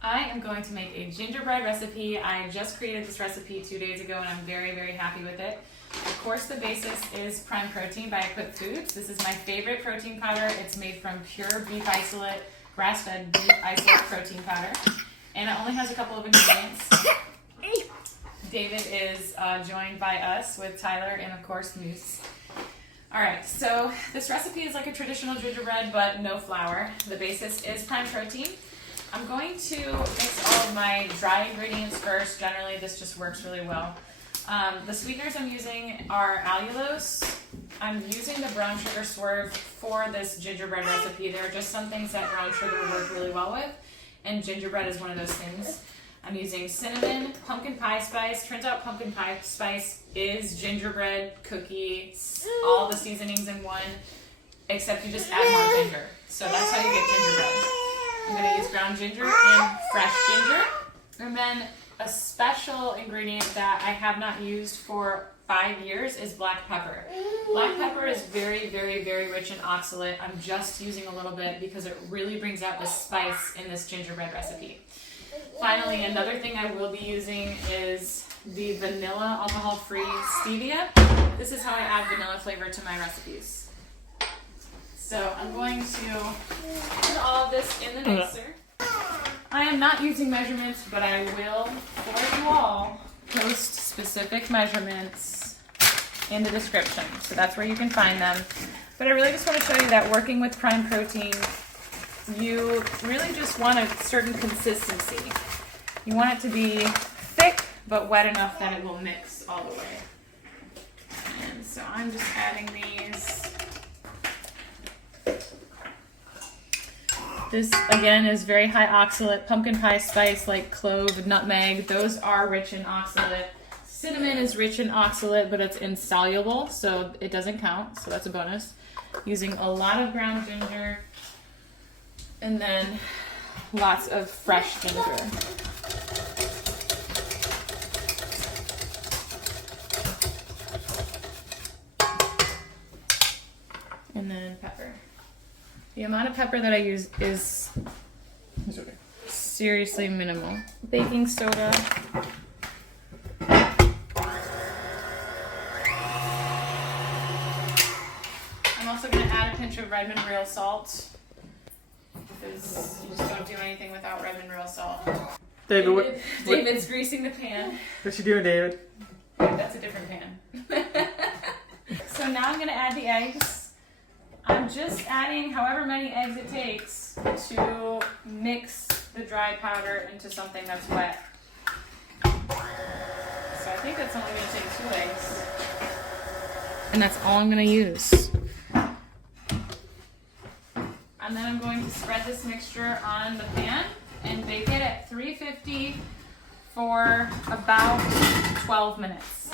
I am going to make a gingerbread recipe. I just created this recipe 2 days ago and I'm very, very happy with it. Of course, the basis is Prime Protein by Equip Foods. This is my favorite protein powder. It's made from pure beef isolate, grass-fed beef isolate protein powder. And it only has a couple of ingredients. David is joined by us with Tyler and of course Moose. Alright, so this recipe is like a traditional gingerbread but no flour. The basis is Prime Protein. I'm going to mix all of my dry ingredients first. Generally, this just works really well. The sweeteners I'm using are allulose. I'm using the brown sugar swerve for this gingerbread recipe. There are just some things that brown sugar work really well with, and gingerbread is one of those things. I'm using cinnamon, pumpkin pie spice. Turns out pumpkin pie spice is gingerbread, cookie, all the seasonings in one, except you just add more ginger. So that's how you get gingerbread. I'm going to use ground ginger and fresh ginger. And then a special ingredient that I have not used for 5 years is black pepper. Black pepper is very, very, very rich in oxalate. I'm just using a little bit because it really brings out the spice in this gingerbread recipe. Finally, another thing I will be using is the vanilla alcohol-free stevia. This is how I add vanilla flavor to my recipes. So I'm going to put all of this in the mixer. I am not using measurements, but I will, for you all, post specific measurements in the description. So that's where you can find them. But I really just want to show you that working with Prime Protein, you really just want a certain consistency. You want it to be thick, but wet enough that it will mix all the way. And so I'm just adding these. This, again, is very high oxalate. Pumpkin pie spice, like clove, nutmeg, those are rich in oxalate. Cinnamon is rich in oxalate, but it's insoluble, so it doesn't count, so that's a bonus. Using a lot of ground ginger, and then lots of fresh ginger. And then pepper. The amount of pepper that I use is seriously minimal. Baking soda. I'm also going to add a pinch of Redmond real salt because you just don't do anything without Redmond real salt. David's greasing the pan. What's you doing, David? That's a different pan. So now I'm going to add the eggs. I'm just adding however many eggs it takes to mix the dry powder into something that's wet. So I think that's only going to take 2 eggs. And that's all I'm going to use. And then I'm going to spread this mixture on the pan and bake it at 350 for about 12 minutes.